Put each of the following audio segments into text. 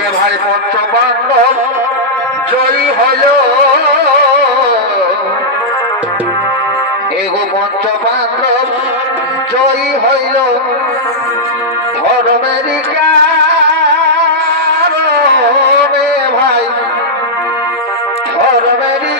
এ ভাই পঞ্চপাণ্ডব জয়ী হইল, এগো পঞ্চপাণ্ডব জয়ী হইল ধর্মেরই কারণে ভাই, ধর্মেরই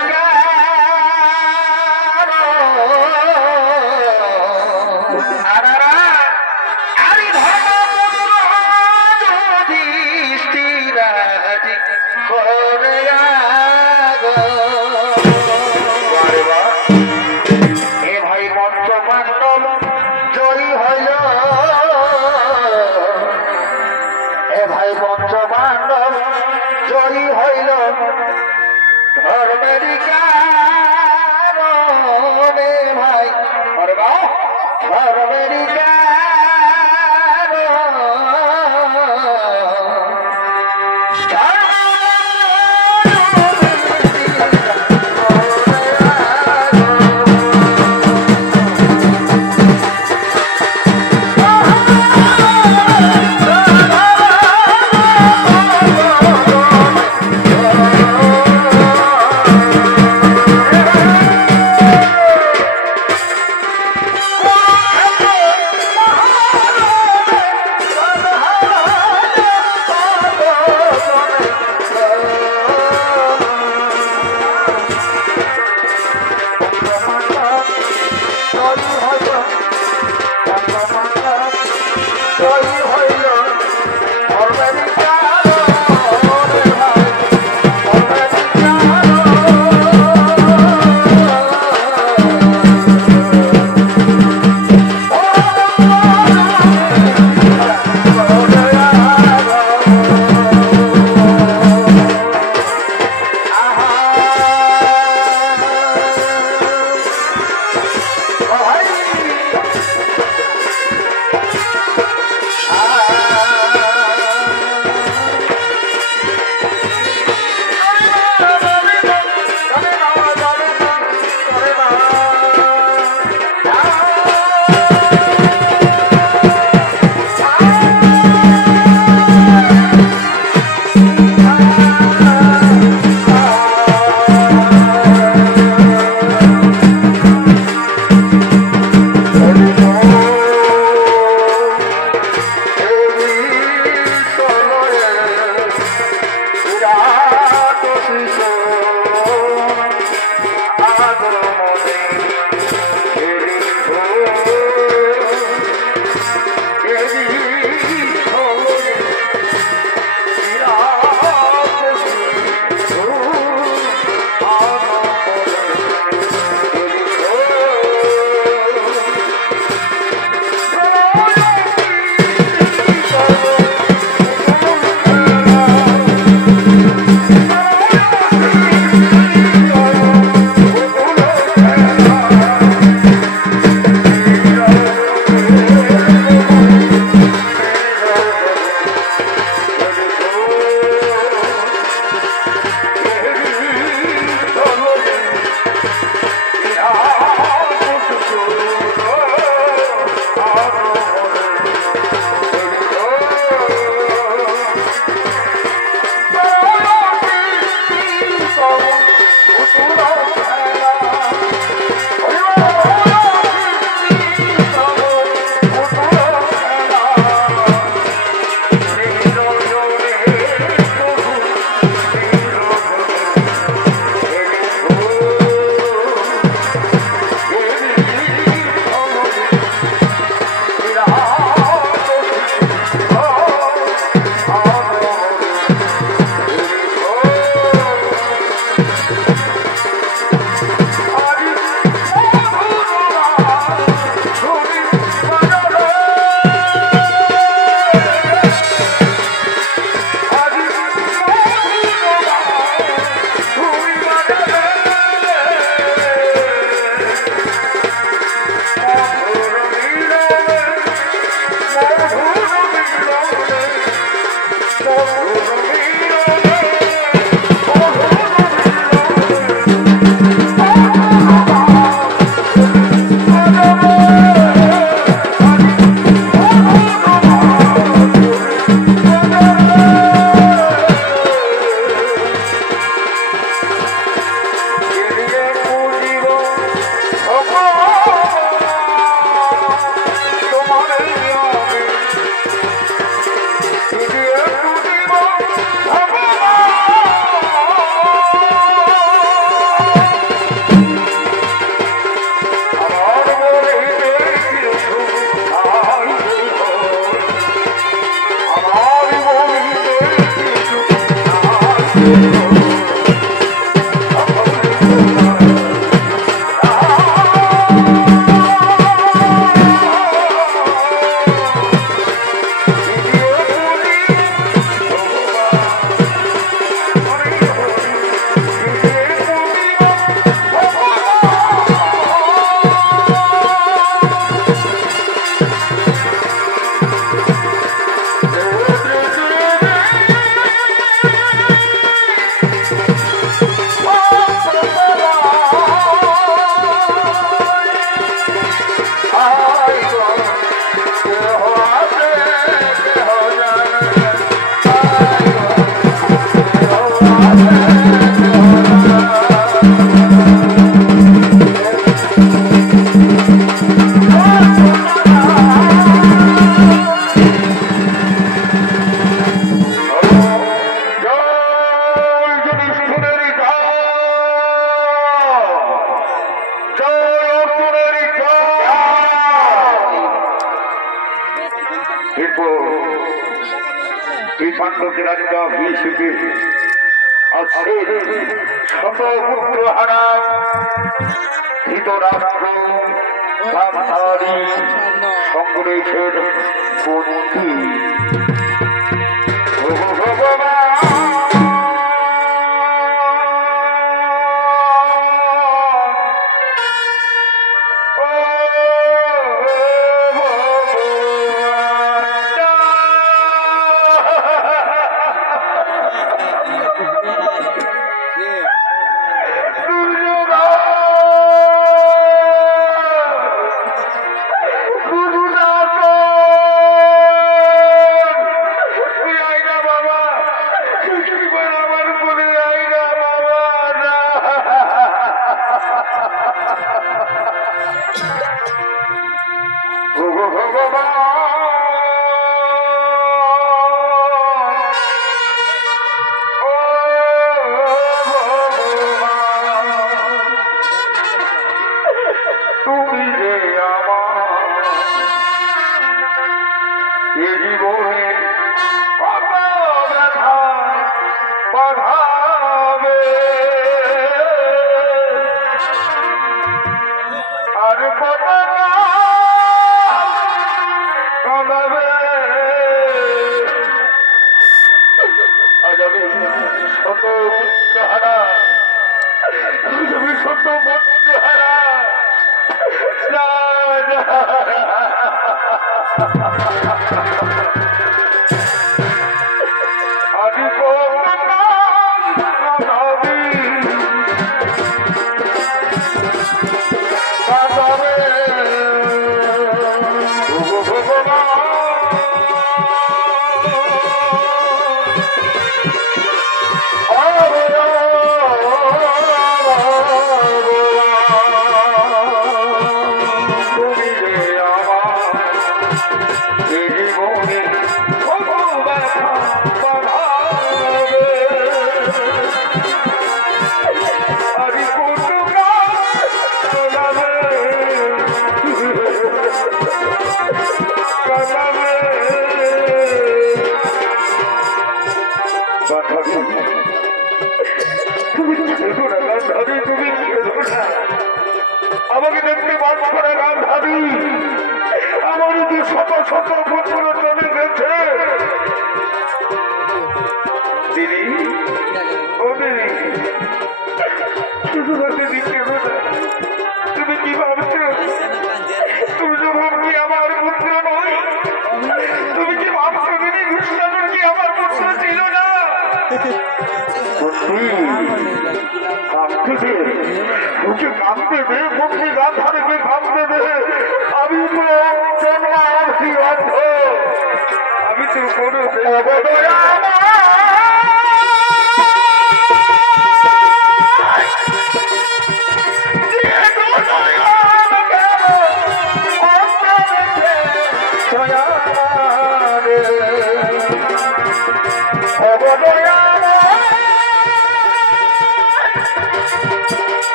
পঞ্চপাণ্ডব জয়ী হইল ধর্মেরই কারণে ভাই, ধর্মেরই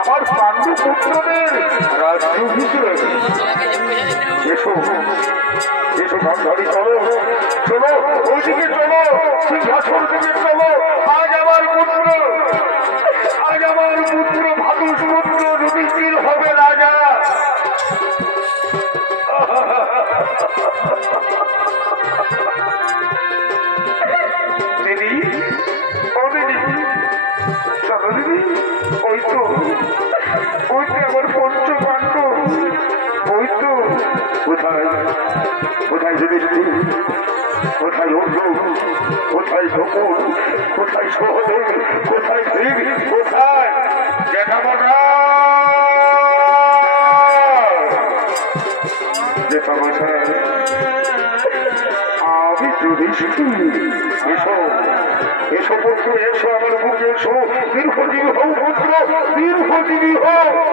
আমার পাণ্ডু পুত্রদের রাজ্যাভিষেক এসো এসো গান্ধারী চলো চলো ওইদিকে চলো সিংহাসন থেকে চলো আজ আমার পুত্র ভাদুষ পুত্র যুধিষ্ঠির হবে রাজা দিদি ও দিদি চলো দিদি ওই তো আমার পঞ্চ পাণ্ডব ওই তো কোথায় কোথায় যুধিষ্ঠির কোথায় অর্জুন কোথায় ভকুল কোথায় সহদেব কোথায় ভীম কোথায় জ্যাঠামশাই আমি যুধিষ্ঠির এসো এসো পুত্র এসো আমার বুকে এসো দীর্ঘজীবী হও পুত্র দীর্ঘজীবী হও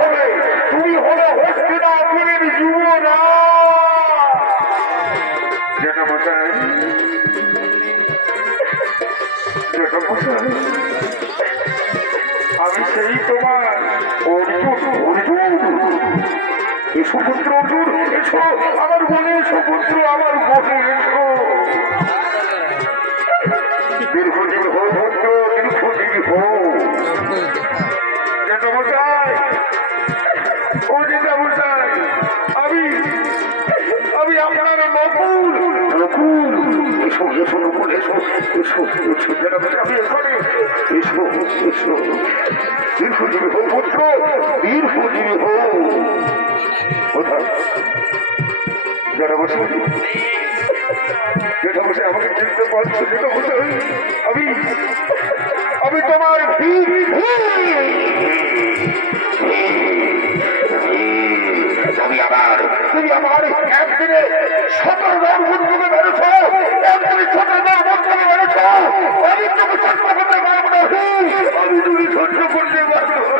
হবে, তুমি হলো হস্তিনাপুরের যুবরাজ। জ্যাঠামশাই, জ্যাঠামশাই, আমি সেই তোমার অর্জুন। অর্জুন, এসো পুত্র অর্জুন, এসো আমার বনে, এসো পুত্র আমার বনে, এসো। দীর্ঘজীবী হো পুত্র, দীর্ঘজীবী হো। জ্যাঠামশাই, ও জ্যাঠামশাই, আমি আপনার নকুল। নকুল, এসো এসো নকুল, এসো এসো এসো জ্যাঠামশাই, আমি এখানে, এসো এসো। দীর্ঘজীবী হো পুত্র, দীর্ঘজীবী হো। কোথায় জ্যাঠামশাই? জ্যাঠামশাই আমাকে চিনতে পারছো? জ্যাঠামশাই, আমি তোমার তুমি আমার একদিনে 17 বার বন্ধুকে মেরেছ, একদিনে 17 বার বন্ধুকে মেরেছ। আমি তুমি সহ্য করতে পারবো না, আমি তুমি সহ্য করতে পারবো না।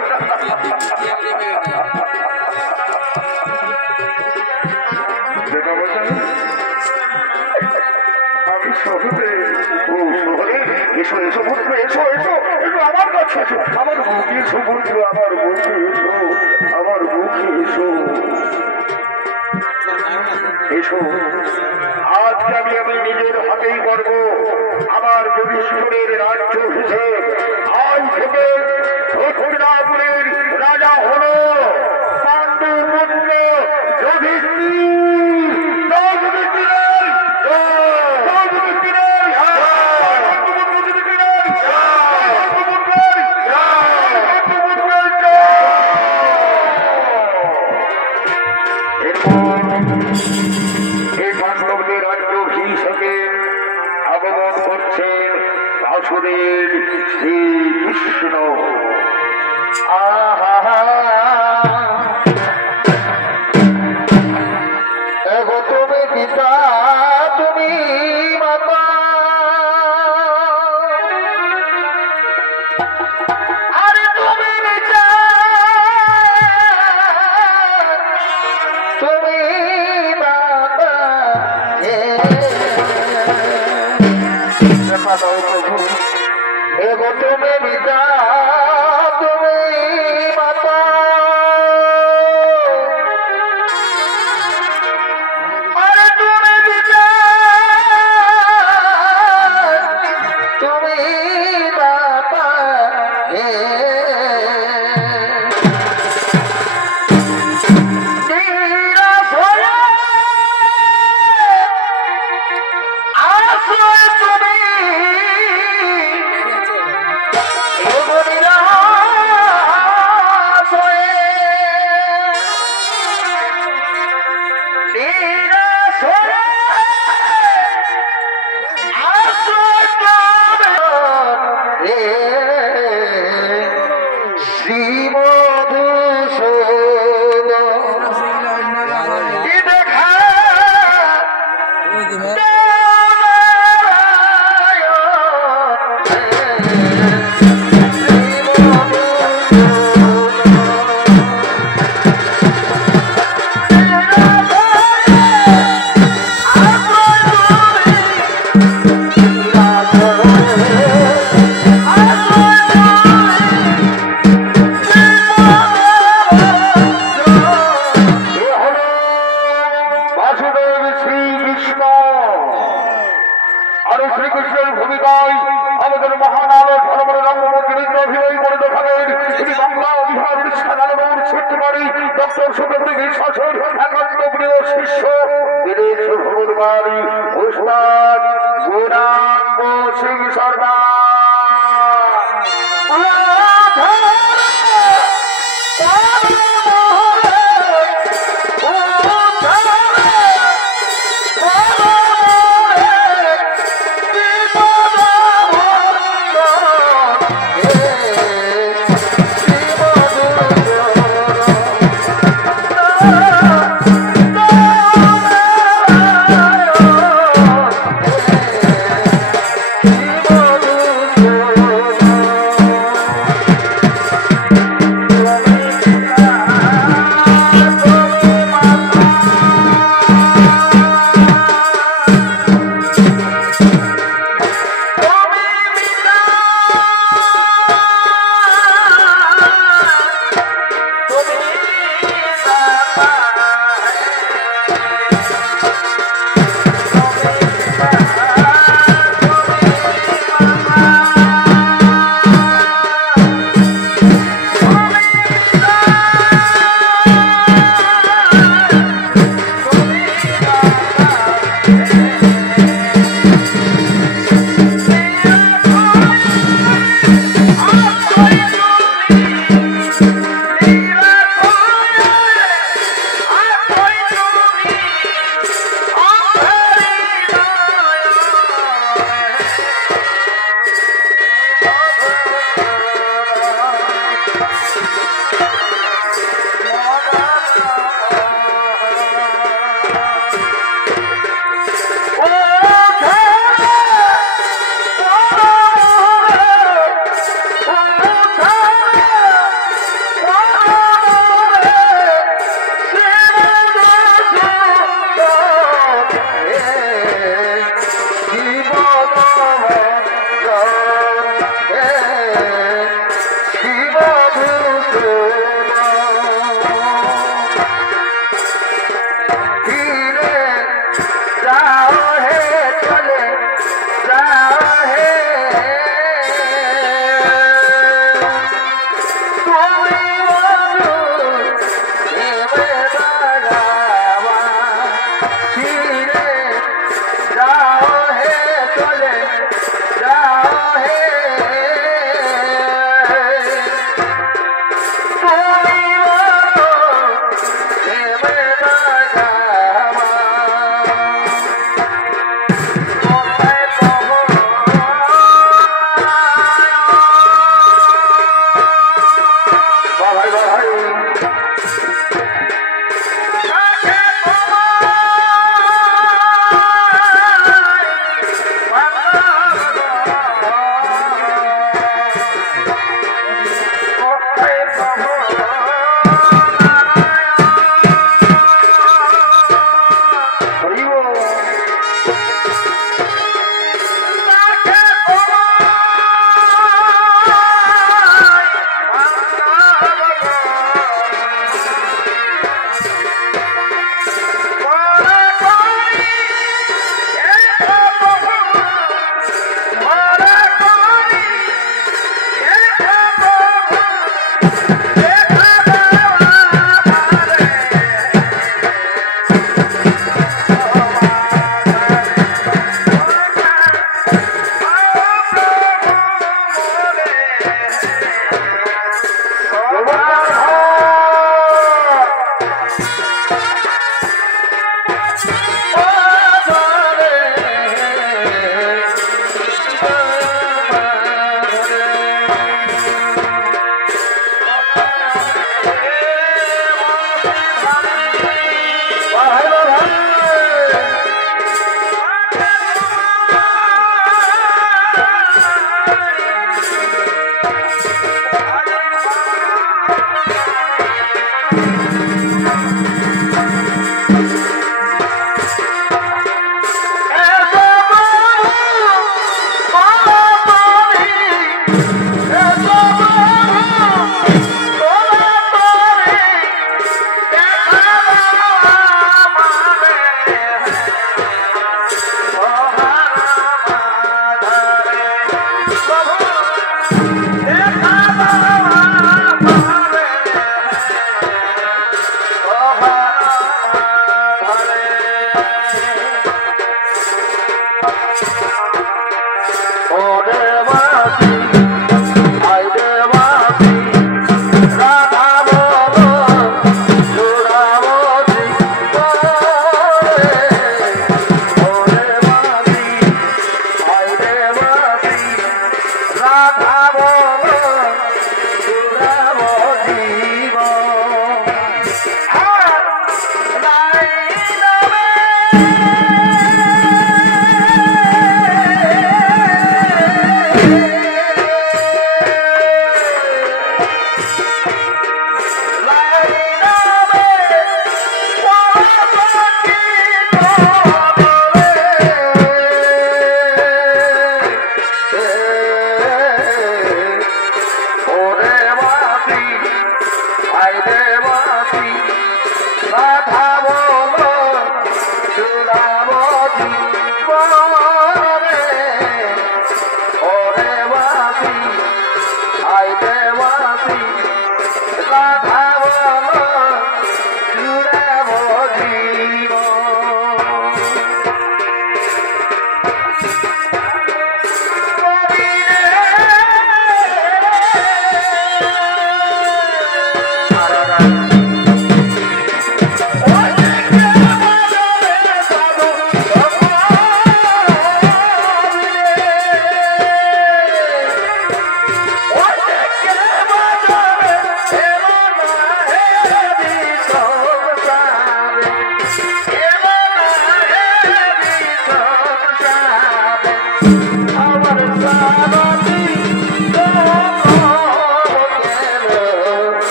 আমি শহরে, ও শহরে, এসো এসো পুত্র, এসো এসো এসো আমার কাছে, এসো আমার মুখে, এসো পুত্র আমার মুখে, এসো আমার মুখে, এসো এসো। আজকে আমি নিজের হাতেই করব আমার যুধিষ্ঠিরের রাজ্য হিসেব। আজ থেকে হস্তিনাপুরের রাজা হলো পাণ্ডু পুত্র যুধিষ্ঠির। এই পাণ্ডবদের রাজ্য হিসেবে আগমন করছেন বাসুদেব শ্রীকৃষ্ণ। এগো তুমি পিতা, তুমি মাতা, আরে তুমি পিতা, তুমি মাতা, এগো তুমি পিতা, তুমি মাতা, আরে তুমি পিতা, তুমি মাতা,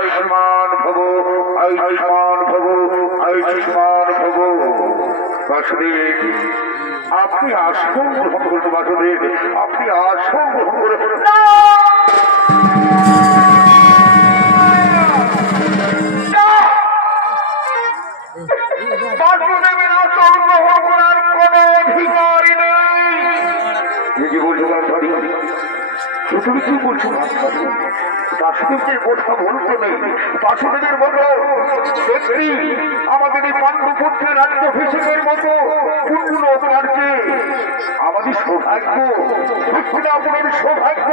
আয়ুষ্মান ভব আয়ুষ্মান ভব আয়ুষ্মান ভব। বাসুদেব আপনি আসন গ্রহণ করুন, বাসুদেব আপনি আসন গ্রহণ করুন। বাসুদেবের আসন গ্রহণ করার কোন অধিকারই নেই। কি বলছো তুমি কি বলছো? বাসুদেবকে কথা বলতে নেই। বাসুদেবের মতো ব্যক্তি আমাদের এই পাণ্ডুপুত্রের রাজ্যাভিষেকের মতো পূর্ণ কার্যে আমাদের সৌভাগ্য, হস্তিনাপুরের সৌভাগ্য।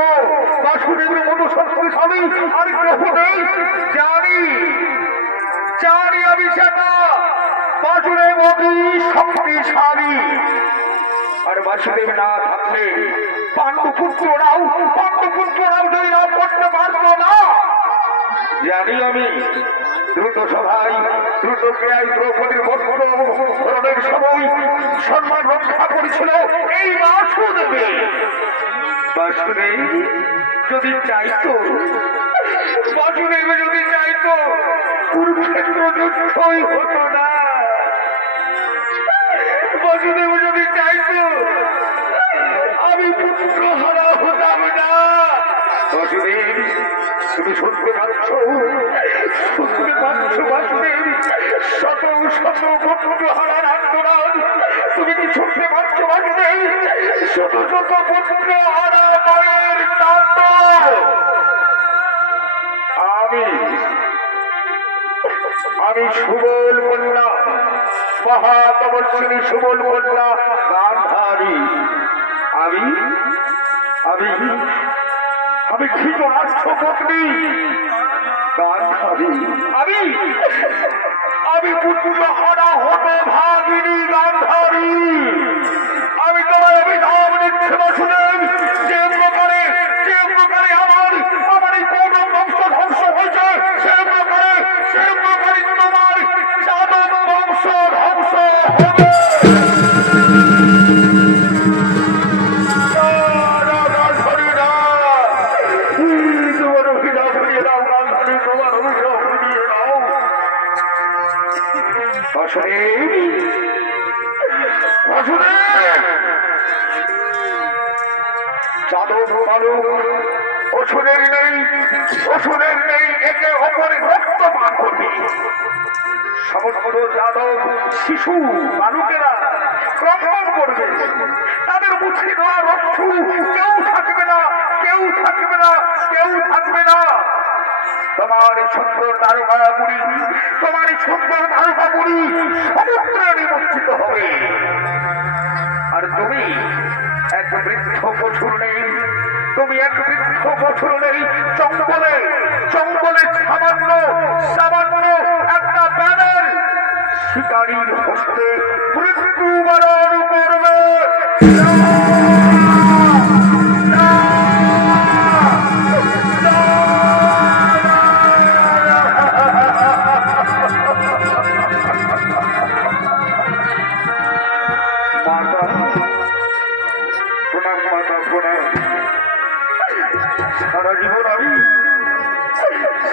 বাসুদেবের মতো শক্তিশালী আর কেহ নেই। জানি জানি আমি সেটা। বাসুদেব অতি শক্তিশালী। আর বাসুদেব না থাকলে পাণ্ডুপুত্ররাও যদি লাভ করতে পারত না। জানি আমি দ্রুত সভায় দ্রুত ক্রিয়ায় দ্রৌপদীর বস্ত্রের সময় সম্মান রক্ষা করেছিল এই বাসুদেবে। বাসুদেব যদি চাইতো, বাসুদেব যদি চাইতো কুরুক্ষেত্র যুদ্ধই হতো না। বাসুদেব যদি চাইতো আমি পুত্র হারা হতাম না। বাসুদেব তুমি শুনতে পাচ্ছ, শুনতে পাচ্ছ বাসুদেব? শত শত পুত্র হারার আন্দোলন তুমি কি শুনতে পাচ্ছ বাসুদেব? শত শত পুত্র হারা মায়ের তাণ্ডব। আমি সুবল কন্যা, মহাতপস্বিনী সুবল কন্যা গান্ধারী, আমি আমি আমি ধৃতরাষ্ট্র পত্নী গান্ধারী, আমি আমি পুত্র হারা হতে ভাগিনী গান্ধারী। আমি তোমার অভিধান নিচ্ছে বাসুদেব। যে প্রকারে আমার এই কৌরব বংশ ধ্বংস হয়েছে, সে প্রকারে তোমার যাদব বংশ ধ্বংস হবে। যাদব বালক ওষুধের নেই একে অপরে রক্ত পান করবে। সমস্ত যাদব শিশু বালকেরা ক্রন্দন করবে। তাদের মুখে দেওয়া রক্ত কেউ থাকবে না। তোমার সুন্দর দ্বারকাপুরী সমুদ্রে নিমজ্জিত হবে। আর তুমি এক বৃদ্ধ পশুর নেই, জঙ্গলে সামান্য একটা ব্যানের শিকারীর হস্তে মৃত্যুবরণ করবে।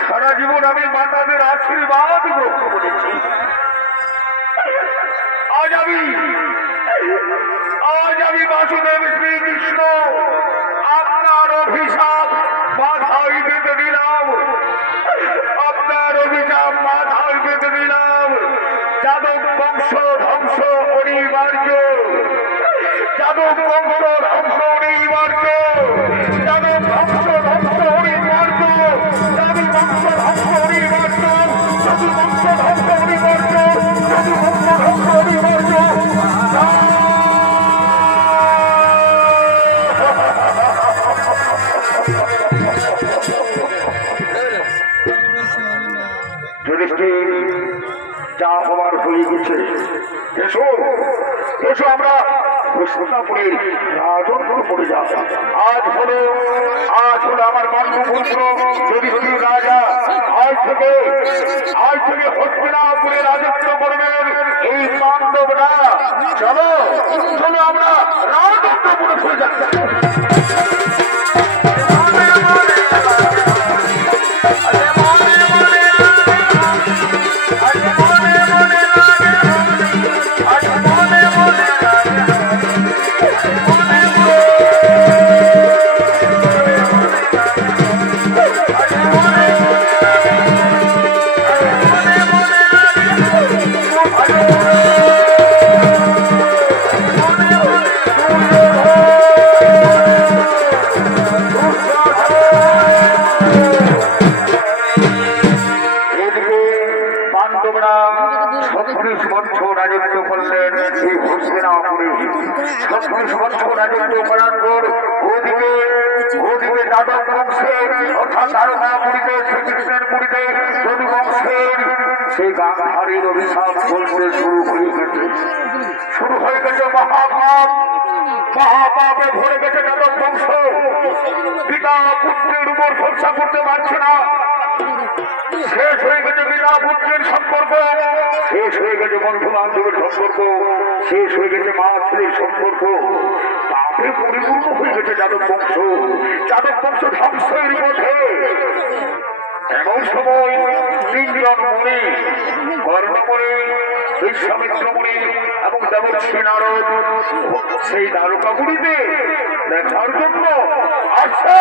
সারা জীবন আমি মাতাদের আশীর্বাদ গ্রহণ করেছি। আজ আমি বাসুদেব শ্রীকৃষ্ণ আপনার অভিশাপ মাথায় পেতে দিলাম। যাদব বংশ ধ্বংস অনিবার্য। যাদব বংশ ধ্বংস অনিবার্য। যাদব বংশ ধ্বংস অনিবার্য। যাদব বংশ ধ্বংস অনিবার্য। যাদব বংশ ধ্বংস অনিবার্য। যাদব বংশ ধ্বংস অনিবার্য। যা হওয়ার হয়ে গেছে, এসো আমরা হস্তিনাপুরের রাজপুরে যাব। আজ হলো আমার পাণ্ডুপুত্র যুধিষ্ঠির রাজা আজ থেকে হস্তিনাপুরে রাজত্ব করবেন এই পাণ্ডবরা। চলো আমরা রাজপুরে চলে যাচ্ছি। Come on. বলরা 36 বছর রাজত্ব করলেন এই হস্তিনাপুরে। 36 বছর রাজত্ব করার পর ওদিকে যাদব বংশের অর্থাৎ দ্বারকাপুরীতে শ্রীকৃষ্ণের পুরীতে যদু বংশের সেই গান্ধারীর অভিশাপ বলতে শুরু হয়ে গেছে মহাপাপে ভরে গেছে যাদব বংশ। পিতা পুত্রের উপর ভরসা করতে পারছে না, শেষ হয়ে গেছে পিতা পুত্রের সম্পর্ক, শেষ হয়ে গেছে বন্ধু বান্ধবের সম্পর্ক, শেষ হয়ে গেছে মা ছেলের সম্পর্ক। পাপে পরিপূর্ণ হয়ে গেছে যাদব বংশ। যাদব বংশ ধ্বংসের পথে। এমন সময় 3 জন মুনি, কর্ণমুনি, বিশ্বামিত্র মুনি এবং দেবর্ষি নারদ সেই দ্বারকাপুরীতে দেখার জন্য আসছে।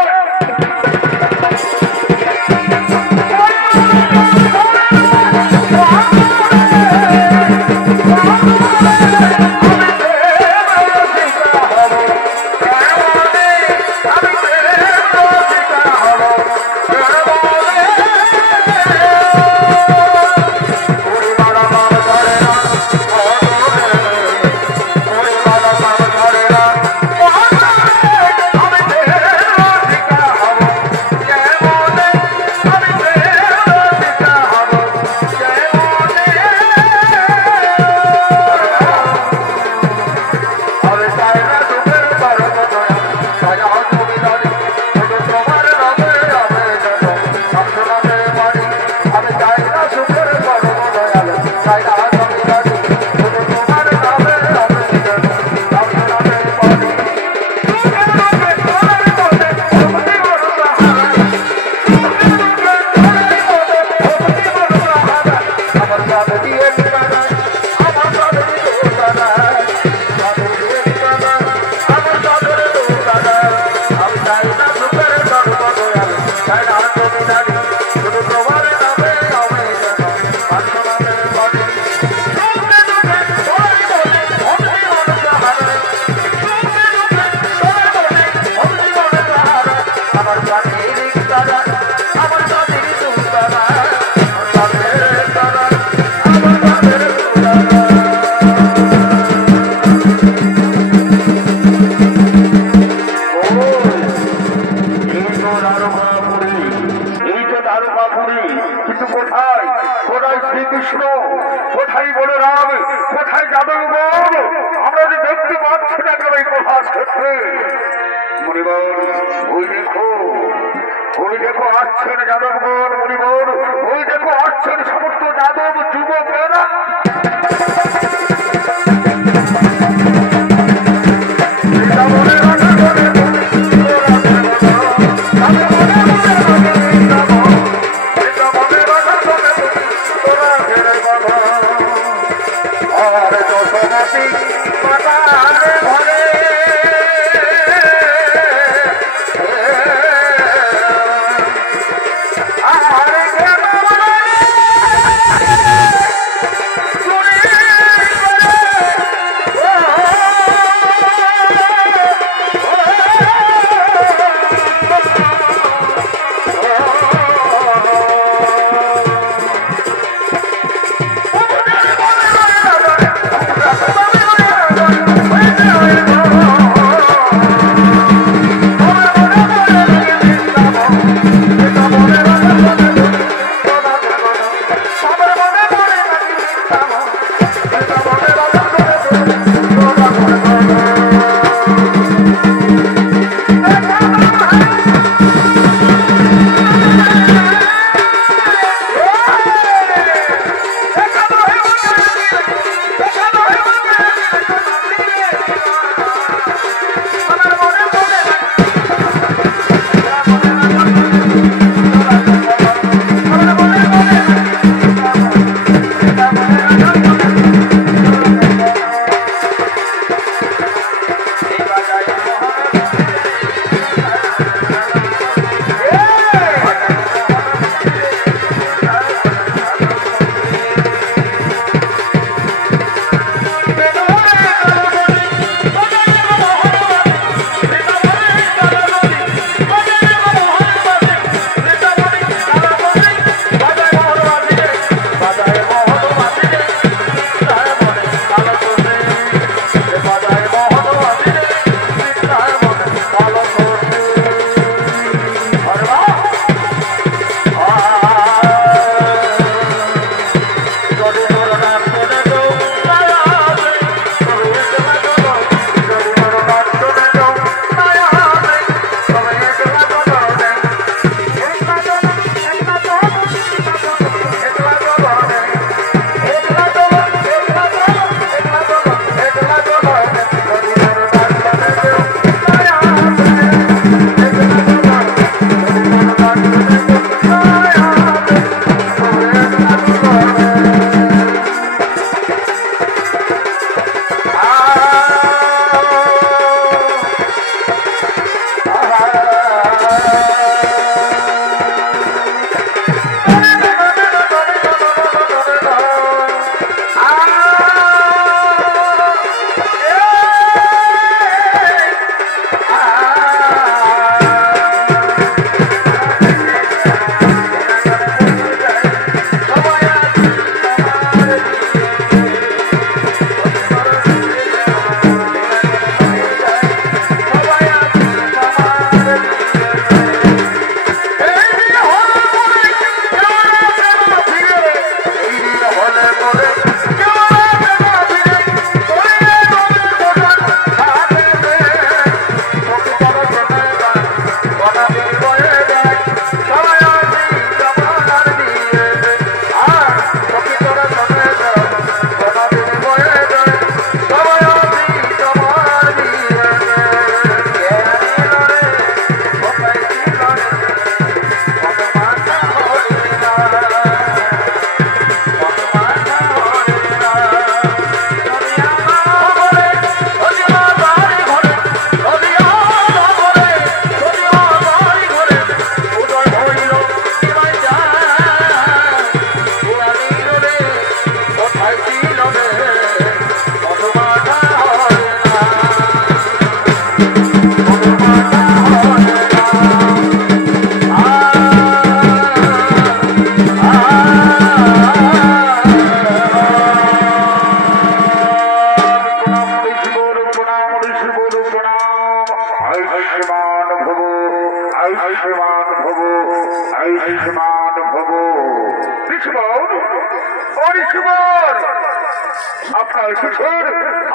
ওই দেখো আসছেন যাদবগণ, মুনিবর, ওই দেখো আসছেন সমস্ত যাদব যুবকেরা।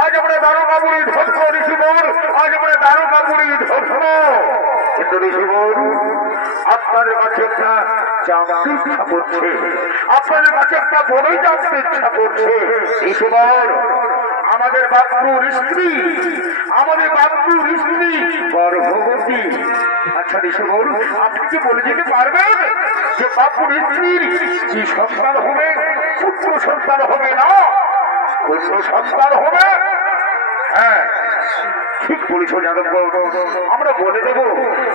আজ আমরা দারোগা বুড়ি ধরবো ঋষিবর, আজ আমরা দারোগা বুড়ি ধরবো। কিন্তু ঋষিবর, আপনাদের কাছে একটা জানতে ইচ্ছা করছে, আপনাদের কাছে একটা বড়ই জানতে ইচ্ছা করছে। ঋষিবর, আমাদের বাপুর স্ত্রী, আমাদের বাপুর স্ত্রী গর্ভবতী। আচ্ছা ঋষিবর, আপনি কি বলে যেতে পারবেন যে বাপুর স্ত্রীর কি সন্তান হবে? পুত্র সন্তান হবে না পুত্র সন্তান হবে? হ্যাঁ ঠিক বলেছ যাদব, আমরা বলে দেবো,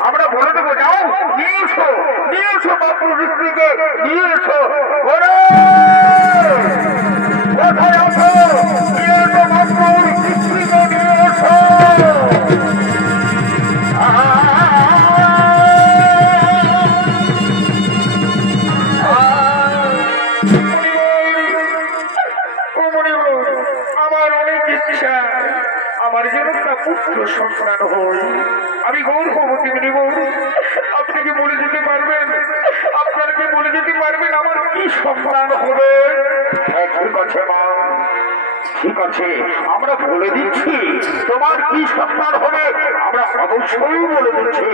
আমরা বলে দেবো। যাও নিয়ে এসো, নিয়ে এসো বাপুর স্ত্রীকে নিয়ে এসো। কোথায় আসো? নিয়ে এসো বাপুর স্ত্রীকে নিয়ে এসো। আমার অনেক ইচ্ছা আমার যেন একটা পুত্র সন্তান হই। আমি গর্ভবতী নিব। আপনি কি বলে যেতে পারবেন, আপনারা কি বলে যেতে পারবেন আমার কি সন্তান হবে? ঠিক আছে মা, ঠিক আছে, আমরা বলে দিচ্ছি তোমার কি সন্তান হবে, আমরা অবশ্যই বলে দিচ্ছি।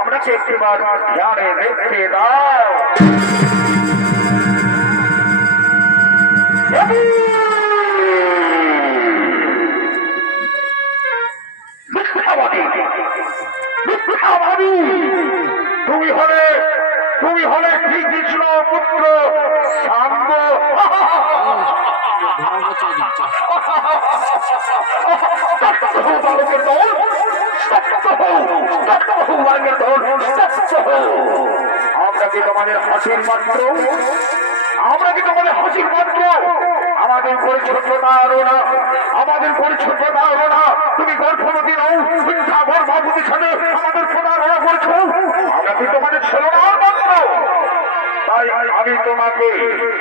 আমরা একটিবার ধ্যানে দেখতে দাও। তুমি হলে শ্রীকৃষ্ণ পুত্র শাম্ব। আমরা কি তোমাদের হাসির পাত্র? আমরা কি তোমাদের হাসির পাত্র? আমাদের পরিচ্ছন্নতা আরো না, আমাদের পরিচ্ছন্নতা আরো না। তুমি গর্ভবতী নও, মিথ্যা গর্ভবতীর সাথে আমাদের প্রতারণা করছো। আমরা কি তোমাদের ছেলেমার পাত্র? তাই আমি তোমাকে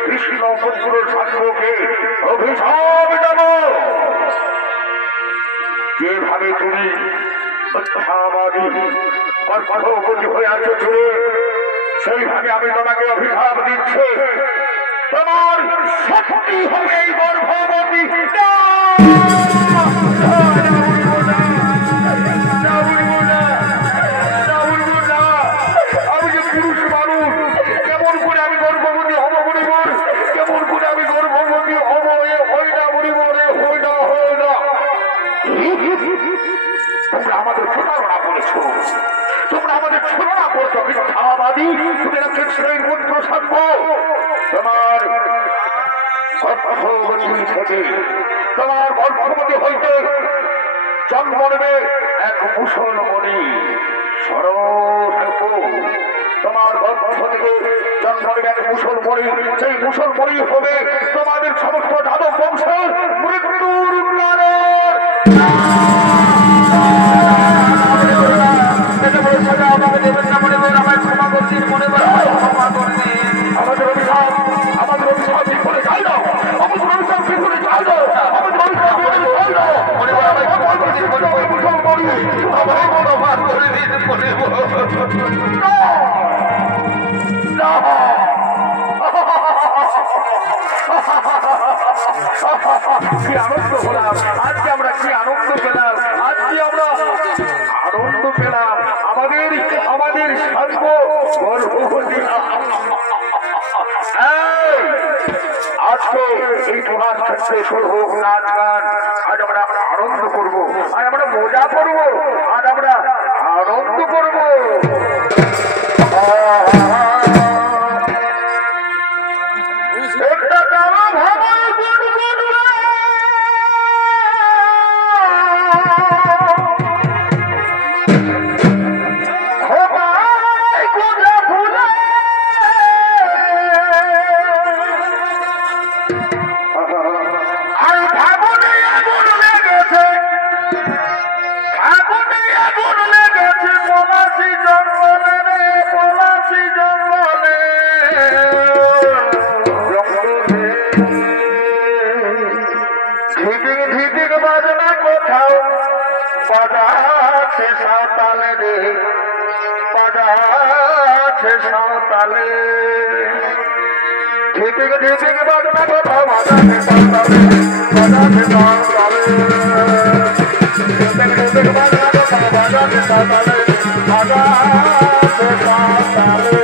কৃষ্ণ পুত্র শাম্বকে অভিশাপ দেব। যেভাবে তুমি গর্ভবতী হয়ে আছো ছেলে, সেইভাবে আমি তোমাকে অভিশাপ দিচ্ছি। তোমার শক্তি হবে এই গর্ভবতী। আমি যে পুরুষ মানুষ, কেমন করে আমি গর্ভবতী হব বলিবর? কেমন করে আমি গর্ভবতী হব? এ হই না বলিবর, এ হই না, হই না। তোমরা আমাদের প্রতারণা করেছ, তোমরা আমাদের ছলনা করছো। মিথ্যাবাদী, তুমি একটা শ্রেণীর পুত্র শাম্ব। তোমার গর্ভবতী থেকে, তোমার গর্ভবতী হইতে জন্ম নেবে এক মুসলমণি সরস্বতী। তোমার গর্ভ থেকে জন্ম নেবে এক মুসলমণি। সেই মুসলমণি হবে তোমাদের সমস্ত যাদব বংশের মৃত্যুর কারণ। আমাদের অভিশাপ, আমাদের অভিশাপ বিফলে যায় না, আমাদের অভিশাপ বিফলে যায় না, আমাদের অভিশাপ বিফলে যায় না। মুসলমানি আমায় মনোভাব করে দিতে পারিব না। কি আনন্দ হলাম আজকে, আমরা কি আনন্দ পেলাম আজকে, আমরা আনন্দ পেলাম। আমাদের আমাদের শাম্ব গর্ভবতী। আজকে এই প্রধান ক্ষেত্রে শুরু হোক নাচ গান। আজ আমরা আনন্দ করবো, আজ আমরা মজা করবো, আজ আমরা আনন্দ করবো। সাঁতালে ঢেপে ঢেপে বাজনা কথা বাজাতে সাঁতালে বাজাতে সাঁতালে ঢেপে ঢেপে বাজনা কথা বাজাতে সাঁতালে বাজাতে সাঁতালে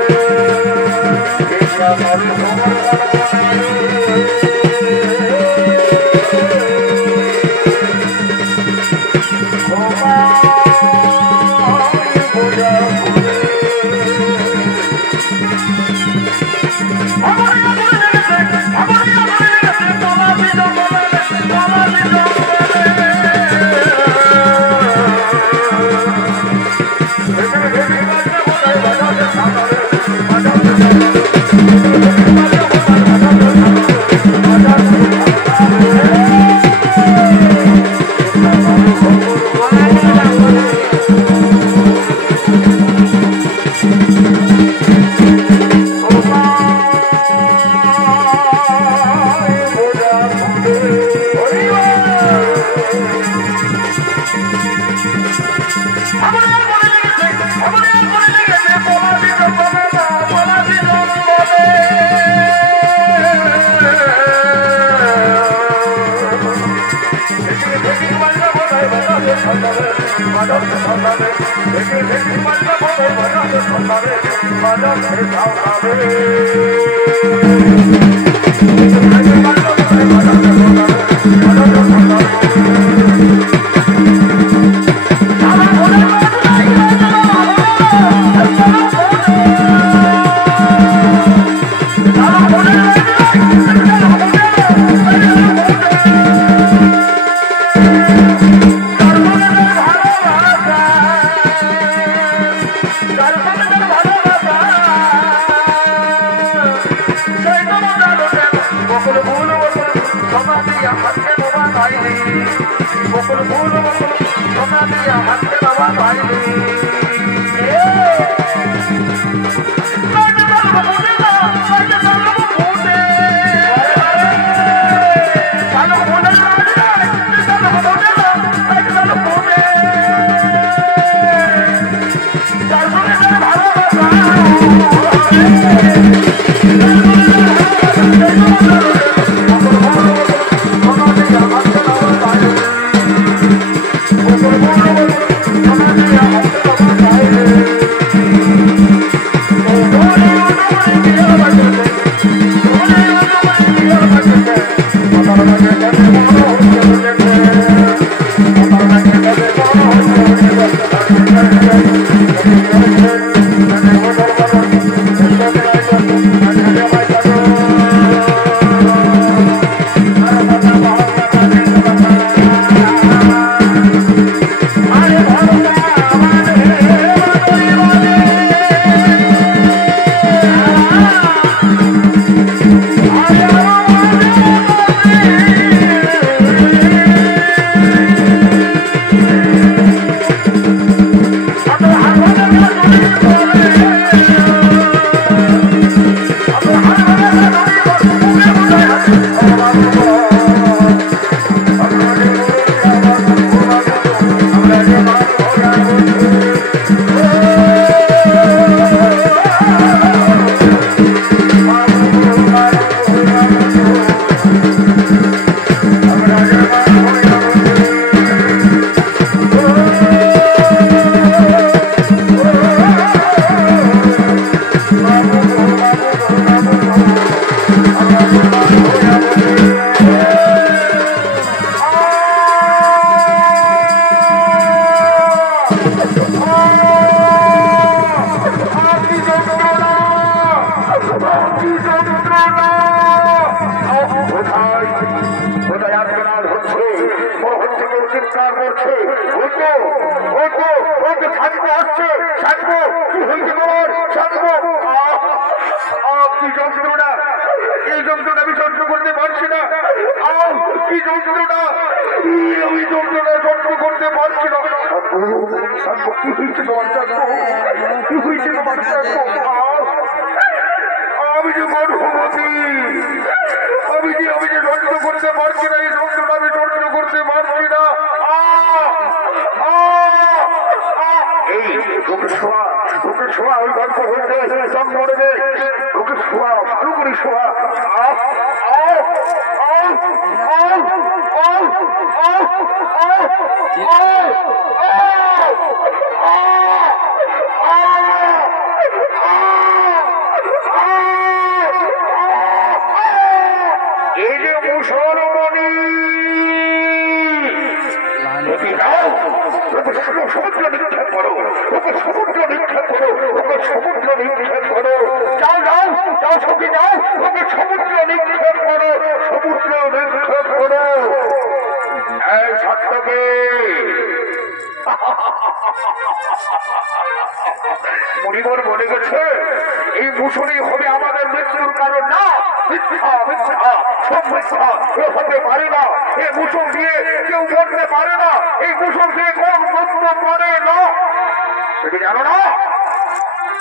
আমার এই যে মুসলমণি সমুদ্র নিক্ষেপ করো, ওকে সমুদ্র নিক্ষেপ করো, ওকে সমুদ্র নিক্ষেপ করো। যাও যাও যাও সখী যাও, ওকে সমুদ্র নিক্ষেপ করো, সমুদ্র নিক্ষেপ করো। এই সত্যকে মণিবর বলে গেছে এই মুসুরি হবে আমাদের মৃত্যুর কারণ না। মিথ্যা মিথ্যা সব মিথ্যা, এ হতে পারে না। এ মুসুর দিয়ে কেউ মরতে পারে না, এই মুসুর দিয়ে কোন মরতে পারে না। তুমি জানো না,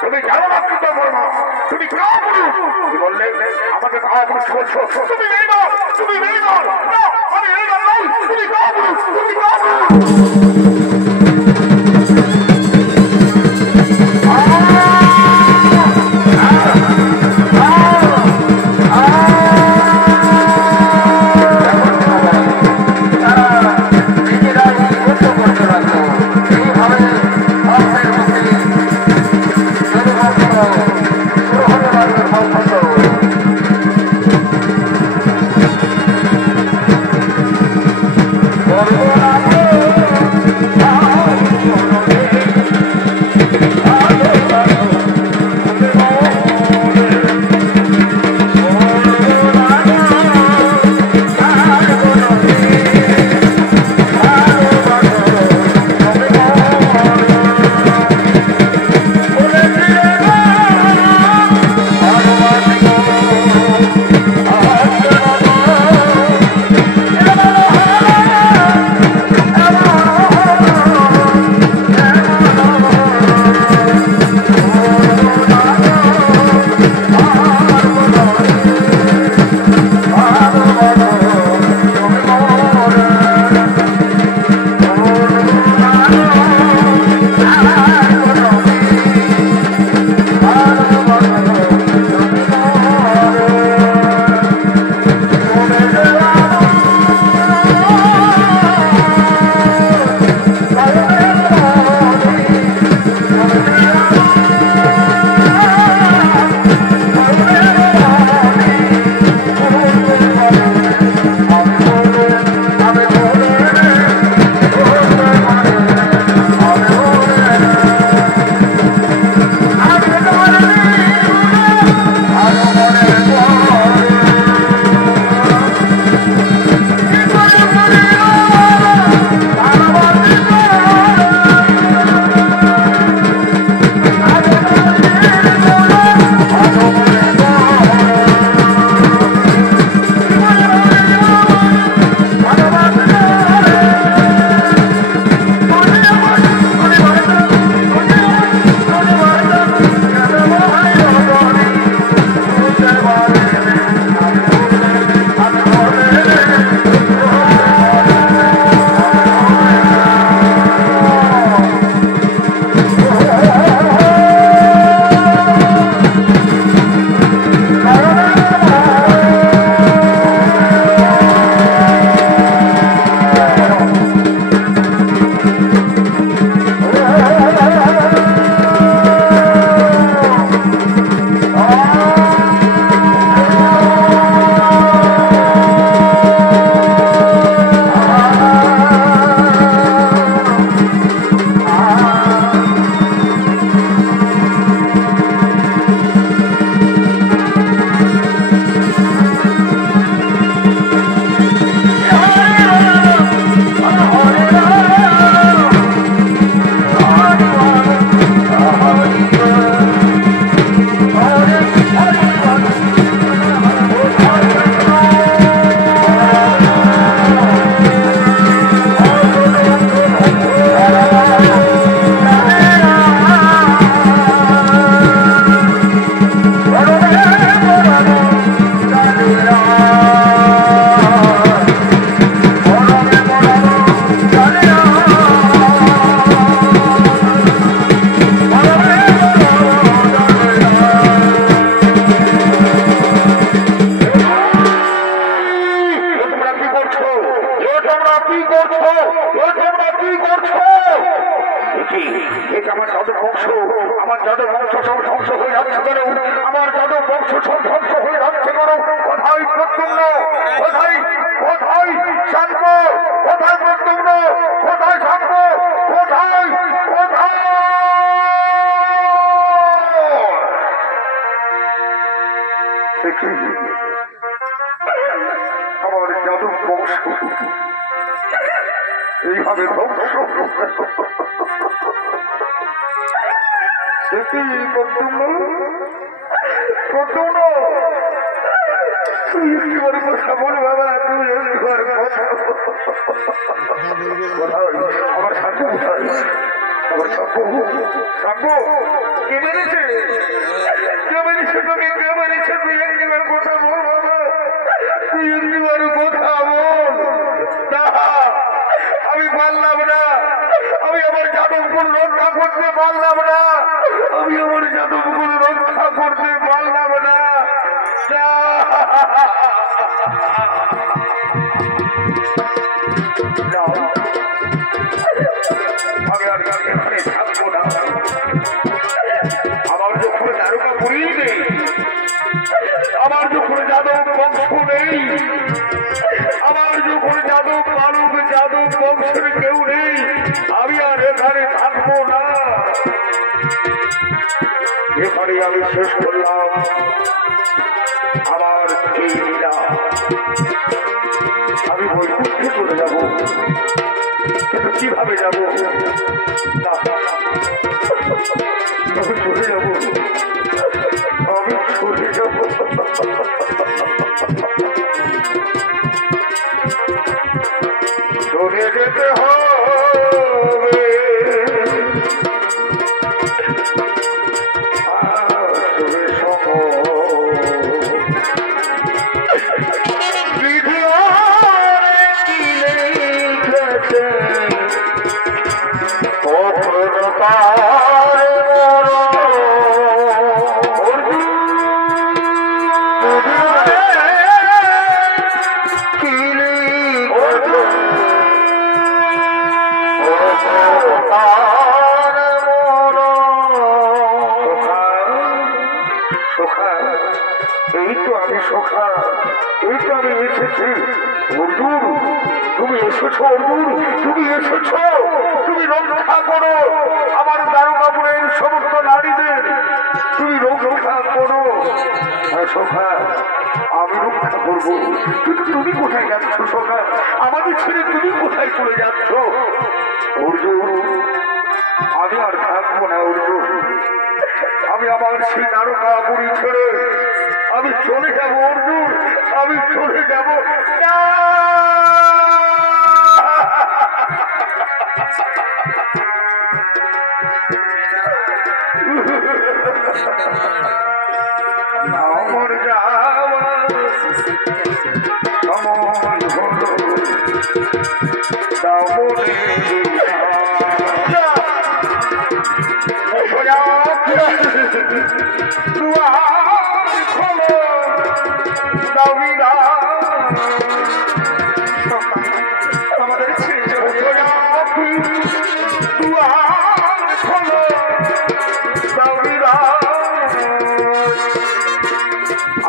তুমি জানো না কৃত বর্মা, তুমি তুমি বললে আমাকে কাপুরুষ বলছো। তুমি নেই না, তুমি নেই না, আমি এই নই, তুমি কাপুরুষ, তুমি কাপুরুষ। থেকে আমার যাদব বংশ এইভাবে ধ্বংস। তুই একটিবার কথা বল বাবা, তুই একটিবার কথা। আমার সাধু কোথায়? আমার সাধু সাধু কে মেরেছে? কে মেরেছে তোকে? কে মেরেছে? তুই একটিবার কথা বল বাবা, তুই একটিবার কথা বল। না, আমি পারলাম না, আমি আমার যাদবপুর রক্ষা করতে পারলাম না, আমি আমার যাদবপুর রক্ষা করতে পারলাম না। আমি আর এখানে থাকবো না। আমার যখন দ্বারকা পুরী নেই, আমার যখন যাদব বংশ নেই, আমার যখন যাদব বালক যাদব বংশের কেউ নেই, আমি আর এখানে থাকবো না। এখানে আমি শেষ করলাম আমার এই লীলা। আমি বৈকুণ্ঠে চলে যাব, কিন্তু কিভাবে যাব? না, আমি চলে যাব, আমি চলে যাব। চলে যেতে হবে, আসবে সময়। বিধি কি লিখেছে তুমি এসেছ অর্জুন, তুমি এসেছ, তুমি রক্ষা করো আমার দ্বারকাপুরের সমস্ত নারীদের, তুমি রক্ষা করো। সখা, আমি রক্ষা করবো, কিন্তু তুমি কোথায় যাচ্ছ সখা? আমাদের ছেড়ে তুমি কোথায় চলে যাচ্ছ? অর্জুন, আমি আর থাকবো না অর্জুন, আমি আমার সেই দ্বারকাপুরী ছেড়ে আমি চলে যাব অর্জুন, আমি চলে যাব। আমার যাওয়ার সময় হলো, আমাদের ছেড়ে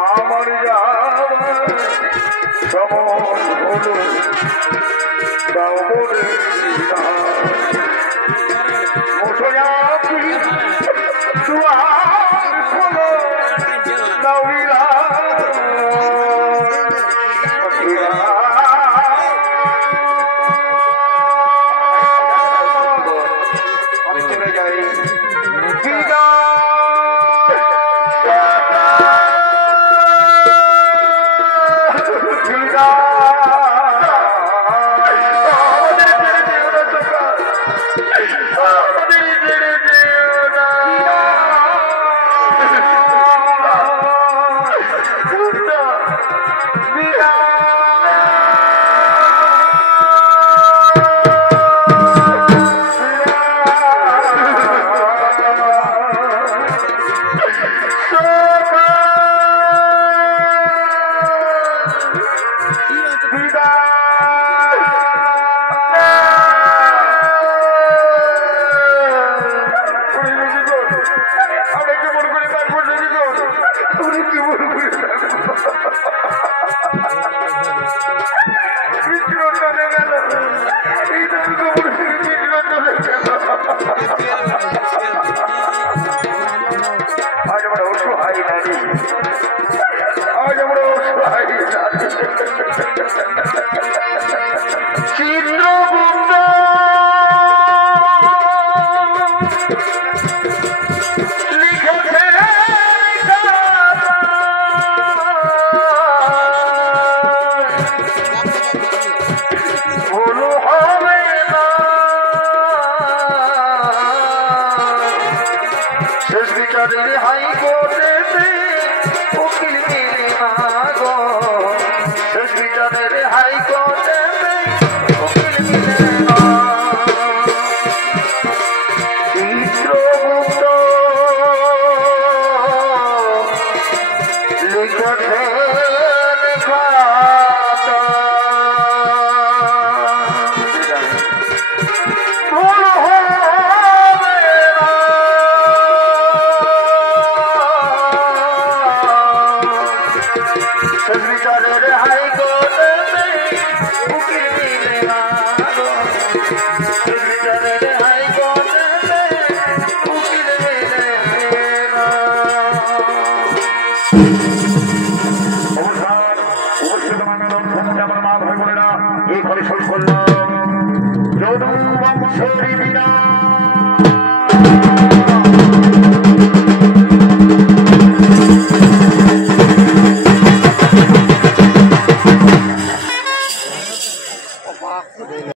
আমার যাওয়ার সময় হলো, দাও বলে Yeah. চিত্রগুপ্ত লিখেছে ভুল হবে না শেষ বিচারে হাইকোর্টে উকিল মিলে না গো শেষ বিচারে হাইকোর্টে উকিল মিলে না চিত্রগুপ্ত লিখেছে খাতা ভুল হবে না শেষ বিচারের হাইকোর্টে উকিল মিলে না গো শেষ বিচারের হাইকোর্টে উকিল মিলে না উপস্থিত মানব আমার মা ভাই বোনেরা এই ফলে শুরু করলাম যদু বংশের বিনা